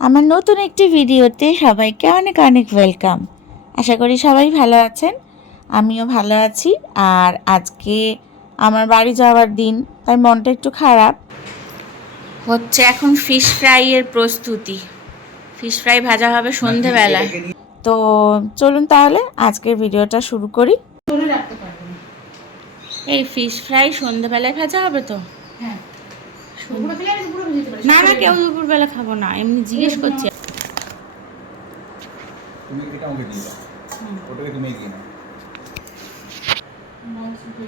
আমার নতুন একটি ভিডিওতে সবাইকে অনেক অনেক ওয়েলকাম আশা করি সবাই ভালো আছেন আমিও ভালো আছি। আর আজকে আমার বাড়ি যাওয়ার দিন তাই মনটা একটু খারাপ। হচ্ছে এখন ফিশ ফ্রাইয়ের প্রস্তুতি। ফিশ ফ্রাই ভাজা হবে সন্ধেবেলায় তো চলুন তাহলে আজকের ভিডিওটা শুরু করি। এই ফিশ ফ্রাই সন্ধেবেলায় ভাজা হবে তো? হ্যাঁ। না না কেউ দুপুরবেলা খাব না এমনি জিজ্ঞেস করছি। তুমি এটা আমাকে দিয়ে দাও। ওটাকে তুমি নাও হোটেল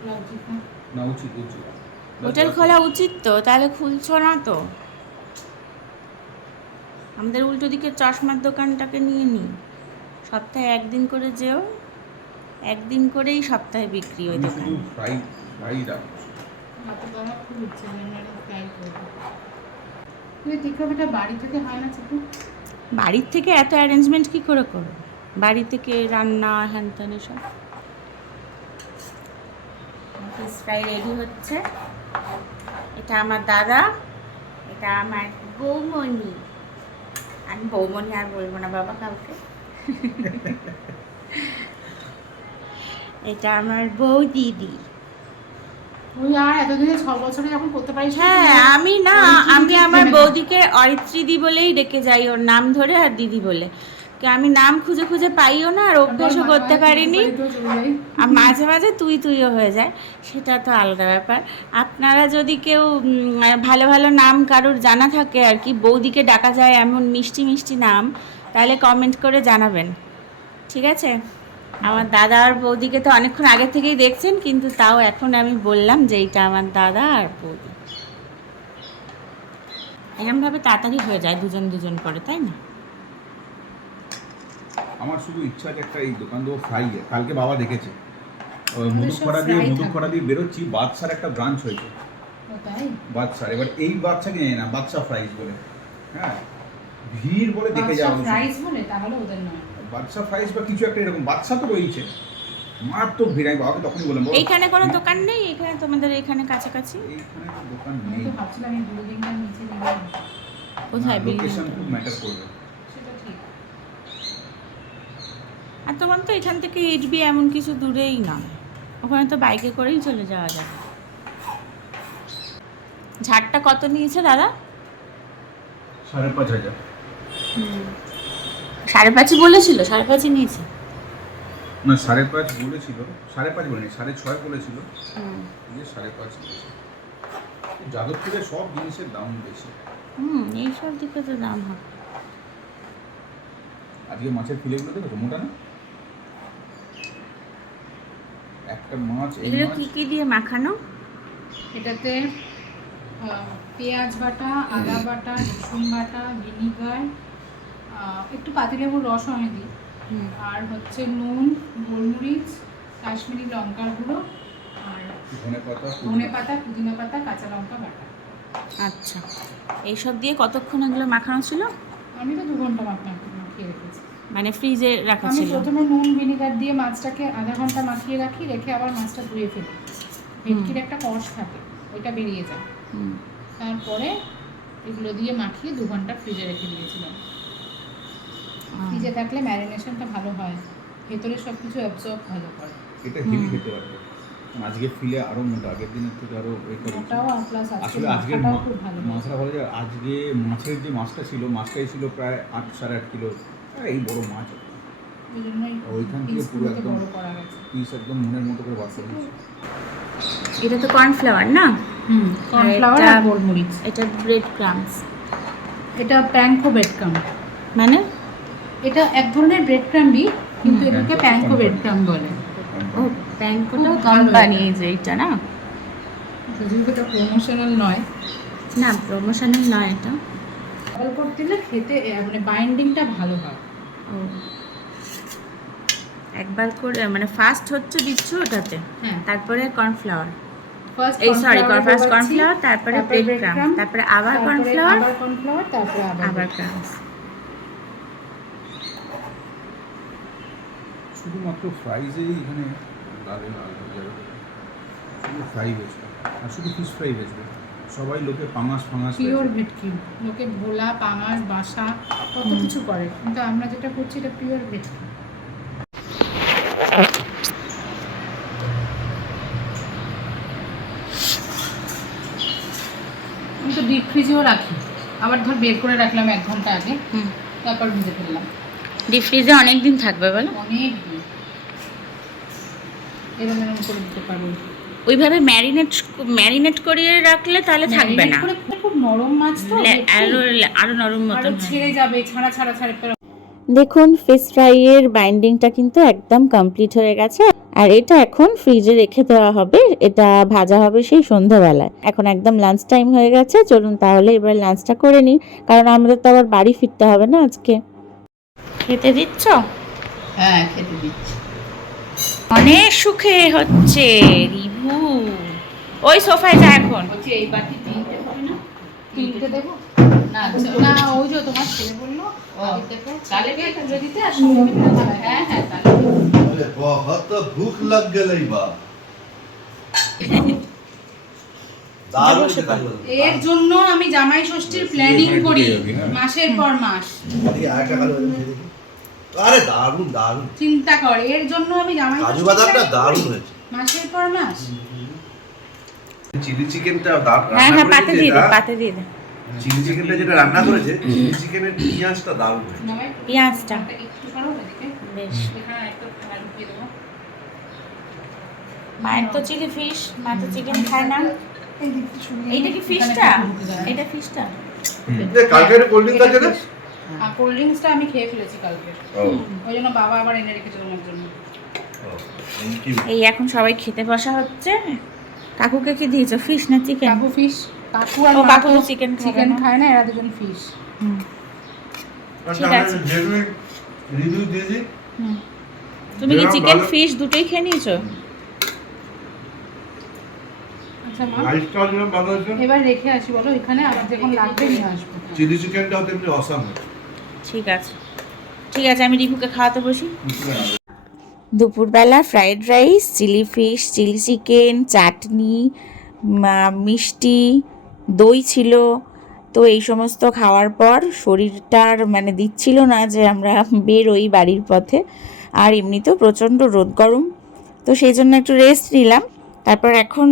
খোলা উচিত না। না উচিত উচিত। হোটেল খোলা উচিত তো তাহলে খুলছো না তো। আমাদের উল্টো দিকে চশমার দোকানটাকে নিয়ে নিই। সপ্তাহে একদিন করে যেও একদিন করেই সপ্তাহে বিক্রি ওই তুমি দোকানে। খুব ইচ্ছে ফ্রাই করব বাড়ি থেকে হয় না চিকু বাড়ির থেকে এত অ্যারেঞ্জমেন্ট কি করে করো? বাড়ি থেকে রান্না হ্যান ত্যান এসব? ফ্রাই রেডি হচ্ছে। এটা আমার দাদা এটা আমার বৌমণি। আমি বৌমণি আর বলব না বাবা কাউকে। এটা আমার বৌ দিদি হ্যাঁ আমি না আমি আমার বৌদিকে অরিত্রিদি বলেই ডেকে যাই ওর নাম ধরে আর দিদি বলে। আমি নাম খুঁজে খুঁজে পাইও না আর অভ্যাসও করতে পারিনি। আর মাঝে মাঝে তুই তুইও হয়ে যায় সেটা তো আলাদা ব্যাপার। আপনারা যদি কেউ ভালো ভালো নাম কারোর জানা থাকে আর কি বৌদিকে ডাকা যায় এমন মিষ্টি মিষ্টি নাম তাহলে কমেন্ট করে জানাবেন। ঠিক আছে? আমার দাদা আর বৌদিকে তো অনেকক্ষণ আগে থেকেই দেখছেন কিন্তু তাও এখন আমি বললাম যে এইটা আমার দাদা আর বৌদি। এরমভাবে তাড়াতাড়ি হয়ে যায় দুজন দুজন করে তাই না? আমার শুধু ইচ্ছা আছে একটা এই দোকান দেবো ফ্রাই কালকে বাবা দেখেছে। মধুকড়া দিয়ে মধুকড়া দিয়ে বেরোচ্ছি বাদশার একটা ব্রাঞ্চ হয়েছে। বাদশার এবার এই বাচ্চাকে জানি না বাদশা ফ্রাইজ বলে। হ্যাঁ? ভিড় বলে দেখে যাওয়া ফ্রাইস বলে তাহলে ওদের নয়। বাদশা ফ্রাইজ বা কিছু একটা এরকম বাদশা তো রয়েছে মারাত্মক ভিড় আমি বাবাকে তখনই বললাম এইখানে কোনো দোকান নেই? এখানে তোমাদের এখানে কাছাকাছি? এইখানে তো দোকান নেই। তো ভাবছিলাম এই বিল্ডিংটার নিচে নেবে কোথায় লোকেশন খুব ম্যাটার করবে। সেটা ঠিক। আর তোমার তো এখান থেকে ইটবি এমন কিছু দূরেই না। ওখানে তো বাইকে করেই চলে যাওয়া যায় ঝাড়টা কত নিয়েছে দাদা? সাড়ে পাঁচ হাজার। সাড়ে পাঁচই বলেছিল সাড়ে পাঁচই নিয়েছে। না সাড়ে পাঁচ বলেছিল সাড়ে পাঁচ বলেনি সাড়ে ছয় বলেছিল। দিয়ে সাড়ে পাঁচ বলেছে। যাদবপুরে সব জিনিসের দাম বেশি। হুম এইসব দিকে তো দাম হবে আজকে মাছের ফিলেগুলো দেখেছ? মোটা না? একটা মাছ এই এগুলো কি কি দিয়ে মাখানো? এটাতে পেঁয়াজ বাটা আদা বাটা রসুন বাটা ভিনিগার একটু পাতিলেবুর রসও আমি দিই। আর হচ্ছে নুন গোলমরিচ কাশ্মীরি লঙ্কার গুঁড়ো আর ধনে পাতা ধনে পাতা পুদিনা পাতা কাঁচা লঙ্কা বাটা। আচ্ছা। এইসব দিয়ে কতক্ষণ এগুলো মাখানো ছিল? আমি তো দু ঘণ্টা মাখা মাখিয়ে রেখেছি। মানে ফ্রিজে রাখা ছিল? আমি প্রথমে নুন ভিনিগার দিয়ে মাছটাকে আধা ঘণ্টা মাখিয়ে রাখি রেখে আবার মাছটা ধুয়ে ফেলি। ভেটকির একটা কষ থাকে ওইটা বেরিয়ে যায়। তারপরে এগুলো দিয়ে মাখিয়ে দু ঘণ্টা ফ্রিজে রেখে দিয়েছিলাম। ফ্রিজে থাকলে ম্যারিনেশনটা ভালো হয় ভেতরে সব কিছু অ্যাবজর্ব ভালো করে। এটা হেভি খেতে পারবে। আজকে ফিলে আরও মোটা আগের দিনের থেকে আরও আসলে আজকের মাখাটাও খুব ভালো। মাছটা বলে যে আজকে মাছের যে মাছটা ছিল মাছটাই ছিল প্রায় আট সাড়ে আট কিলো। এই বড় মাছ ওইখান থেকে পুরো একদম- বড় করা গেছে। পিস একদম মনের মতো করে বার করে এটা তো কর্নফ্লাওয়ার না? হুম কর্নফ্লাওয়ার এটা- আর গোলমরিচ। এটা ব্রেড ক্রামস এটা প্যাঙ্কো ব্রেড ক্রাম মানে? এটা এক ধরনের ব্রেড ক্রামই কিন্তু এটাকে প্যাঙ্কো ব্রেড ক্রাম বলে। ও ভালো কোম্পানি যে এইটা না? যদিও এটা প্রমোশনাল নয়। না প্রমোশনাল নয় এটা। ডাবল কোট দিলে খেতে মানে বাইন্ডিংটা ভালো হয়। ও। একবার করে মানে ফার্স্ট হচ্ছে দিচ্ছ ওটাতে হ্যাঁ। তারপরে কর্নফ্লাওয়ার ফার্স্ট এই সরি ফার্স্ট কর্নফ্লাওয়ার তারপরে ব্রেড ক্রাম তারপরে আবার কর্নফ্লাওয়ার আবার কর্নফ্লাওয়ার তারপরে আবার আবার শুধুমাত্র ফ্রাইজেই এখানে লালে লাল হয়ে যাবে শুধু ফ্রাই বেচবে আর শুধু ফিশ ফ্রাই বেচবে সবাই লোকে পাঙাশ ফাঙাশ পিওর ভেটকি লোকে ভোলা পাঙাশ বাসা কত কিছু করে। কিন্তু আমরা যেটা করছি এটা পিওর ভেটকি আমি তো ডিপ ফ্রিজেও রাখি। আবার ধর বের করে রাখলাম এক ঘণ্টা আগে। তারপর ভেজে ফেললাম। ডিপ ফ্রিজে অনেক দিন থাকবে বলো। অনেক দিন এরকম এরকম করে দিতে ওইভাবে ম্যারিনেট ম্যারিনেট করিয়ে রাখলে তাহলে থাকবে না। খুব নরম মাছ তো আরও আরও নরম হয়। ছেড়ে যাবে ছাড়া ছাড়া ছাড়া ছাড়া। দেখুন ফিশ ফ্রাইয়ের বাইন্ডিংটা কিন্তু একদম কমপ্লিট হয়ে গেছে। আর এটা এখন ফ্রিজে রেখে দেওয়া হবে। এটা ভাজা হবে সেই সন্ধ্যাবেলায়। এখন একদম লাঞ্চ টাইম হয়ে গেছে। চলুন তাহলে এবার লাঞ্চটা করে নিই। কারণ আমাদের তো আবার বাড়ি ফিরতে হবে না আজকে। খেতে দিচ্ছ? হ্যাঁ খেতে দিচ্ছি। অনেক সুখে হচ্ছে রিভু ওই সোফায় যা এখন। এই বাতি তিনটে হবে না? তিনটে দেবো? না আচ্ছা, না ওই যে তোমার ছেলে বলল হ্যাঁ, হ্যাঁ, এর জন্য আমি জামাই ষষ্ঠীর প্ল্যানিং করি মাসের পর মাস। আরে দারুণ দারুণ। চিন্তা কর এর জন্য আমি জামাই কাজু বাদামটা দারুণ হয়েছে। মাসের পর মাস। চিলি চিকেনটা দা- হ্যাঁ হ্যাঁ পাতে দিয়ে দে পাতে দিয়ে দে। চিলি চিকেনটা যেটা রান্না করেছে চিলি চিকেনের পেঁয়াজটা দারুণ হয়েছে। পেঁয়াজটা। একটু সরো এদিকে বেশ। একটা দেবো। মায়ের তো চিলি ফিশ মা তো চিকেন খায় না। এইটা কি ফিশটা? এটা ফিশটা? কালকে কোল্ড ড্রিঙ্ক আছে না? আর কোল্ড ড্রিঙ্কসটা আমি খেয়ে ফেলেছি কালকে। ওই জন্য বাবা আবার এনে রেখেছে তোমার জন্য। এই এখন সবাই খেতে বসা হচ্ছে। কাকুকে কি দিয়েছ? ফিশ না চিকেন কাকু ফিশ কাকু আর কাকু খাবে চিকেন খায় না এরা দুজন ফিশ ঠিক আছে। রিভিউ তুমি কি চিকেন ফিশ দুটোই খেয়ে নিয়েছো? আচ্ছা এবার রেখে আসি বলো এখানে আবার যখন লাগবে নিয়ে আসব। চিলি চিকেনটাও তেমনি অসাম হয়েছে। ঠিক আছে। ঠিক আছে, আমি রিপুকে খাওয়াতে বসি। দুপুরবেলা fried rice chilli fish chilli chicken chutney মিষ্টি, দই ছিল। তো এই সমস্ত খাওয়ার পর শরীরটার মানে দিচ্ছিল না যে আমরা বেরোই বাড়ির পথে। আর এমনিতেও প্রচণ্ড রোদ গরম। তো সেই জন্য একটু রেস্ট নিলাম। তারপর এখন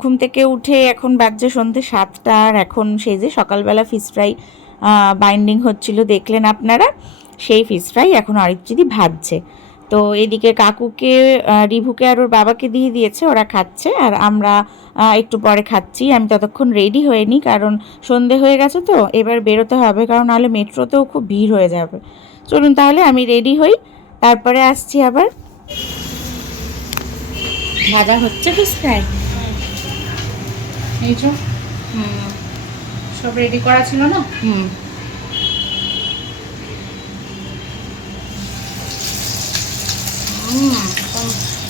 ঘুম থেকে উঠে এখন বাজছে সন্ধ্যে সাতটা। আর এখন সেই যে সকালবেলা ফিশ ফ্রাই বাইন্ডিং হচ্ছিল দেখলেন আপনারা? সেই ফিশ ফ্রাই এখন অরিত্রিদি ভাজছে। তো এদিকে কাকুকে রিভুকে আর ওর বাবাকে দিয়ে দিয়েছে ওরা খাচ্ছে। আর আমরা একটু পরে খাচ্ছি। আমি ততক্ষণ রেডি হয়ে নিই কারণ সন্ধে হয়ে গেছে তো এবার বেরোতে হবে কারণ নাহলে মেট্রোতেও খুব ভিড় হয়ে যাবে। চলুন তাহলে আমি রেডি হই তারপরে আসছি আবার। ভাজা হচ্ছে ফিশ ফ্রাই এই যে হুম। সব রেডি করা ছিল না? হুম।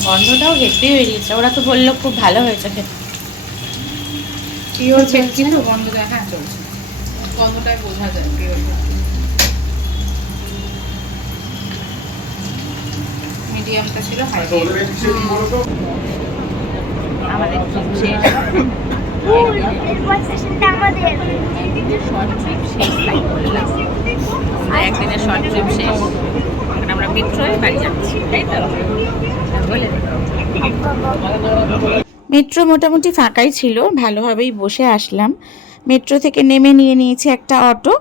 গন্ধটাও বেরিয়েছে। ওরা তো বলল খুব ভালো হয়েছে খেতে। পিওর ভেটকি তো গন্ধটা হ্যাঁ চলছে। গন্ধটাই বোঝা যায় পিওর মিডিয়ামটা ছিল হাই ওদের একদিনের শর্ট ট্রিপ শেষ। এখন আমরা বাড়ি যাচ্ছি, তাই তো? বলে মেট্রো মোটামুটি ফাঁকাই ছিল, ভালোভাবেই বসে আসলাম। মেট্রো থেকে নেমে নিয়ে নিয়েছি একটা অটো,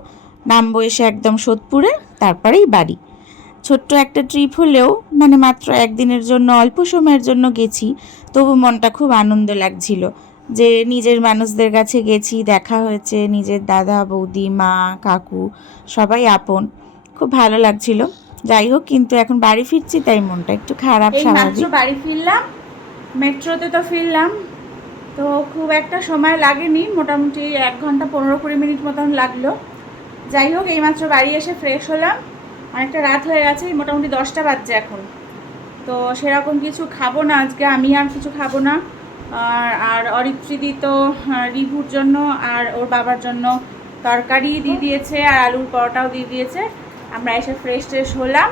নামবো এসে একদম সোদপুরে, তারপরেই বাড়ি। ছোট্ট একটা ট্রিপ হলেও মানে মাত্র একদিনের জন্য, অল্প সময়ের জন্য গেছি, তবু মনটা খুব আনন্দ লাগছিল। যে নিজের মানুষদের কাছে গেছি দেখা হয়েছে নিজের দাদা বৌদি মা কাকু সবাই আপন। খুব ভালো লাগছিল। যাই হোক কিন্তু এখন বাড়ি ফিরছি তাই মনটা একটু খারাপ স্বাভাবিক। বাড়ি ফিরলাম মেট্রোতে তো ফিরলাম। তো খুব একটা সময় লাগেনি মোটামুটি এক ঘণ্টা পনেরো কুড়ি মিনিট মতন লাগল। যাই হোক এইমাত্র বাড়ি এসে ফ্রেশ হলাম। অনেকটা রাত হয়ে গেছে মোটামুটি দশটা বাজছে এখন। তো সেরকম কিছু খাব না আজকে আমি আর কিছু খাব না। আর আর অরিত্রিদি তো রিভুর জন্য আর ওর বাবার জন্য তরকারি দিয়ে দিয়েছে আর আলুর পরোটাও দিয়ে দিয়েছে। আমরা এসে ফ্রেশ ট্রেশ হলাম।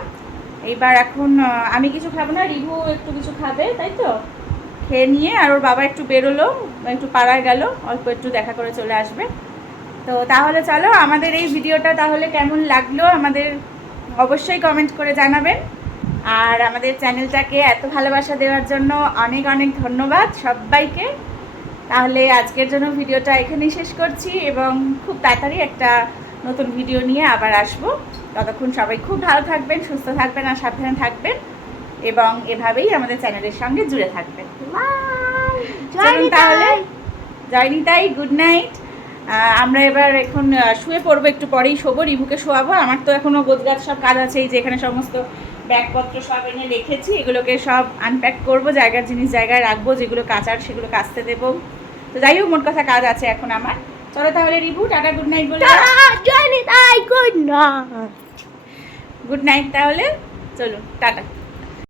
এইবার এখন আমি কিছু খাব না রিভু একটু কিছু খাবে, তাই তো? খেয়ে নিয়ে আর ওর বাবা একটু বেরোলো, একটু পাড়ায় গেল, অল্প একটু দেখা করে চলে আসবে। তো তাহলে চলো, আমাদের এই ভিডিওটা তাহলে কেমন লাগল আমাদের অবশ্যই কমেন্ট করে জানাবেন। আর আমাদের চ্যানেলটাকে এত ভালোবাসা দেওয়ার জন্য অনেক অনেক ধন্যবাদ সবাইকে। তাহলে আজকের জন্য ভিডিওটা এখানেই শেষ করছি এবং খুব তাড়াতাড়ি একটা নতুন ভিডিও নিয়ে আবার আসব। ততক্ষণ সবাই খুব ভালো থাকবেন সুস্থ থাকবেন আর সাবধানে থাকবেন এবং এভাবেই আমাদের চ্যানেলের সঙ্গে জুড়ে থাকবেন। তাহলে। জয়নিতাই গুড নাইট। আমরা এবার এখন শুয়ে পড়ব একটু পরেই শোবো রিভুকে শোয়াবো। আমার তো এখনও গোছগাছ সব কাজ আছে এই যে এখানে সমস্ত ব্যাগপত্র সব এনে রেখেছি এগুলোকে সব আনপ্যাক করব জায়গার জিনিস জায়গায় রাখব যেগুলো কাচার সেগুলো কাচতে দেবো। তো যাই হোক মোট কথা কাজ আছে এখন আমার। চলো তাহলে রিভু টাটা গুড নাইট বলে গুড নাইট গুড নাইট তাহলে চলো টাটা।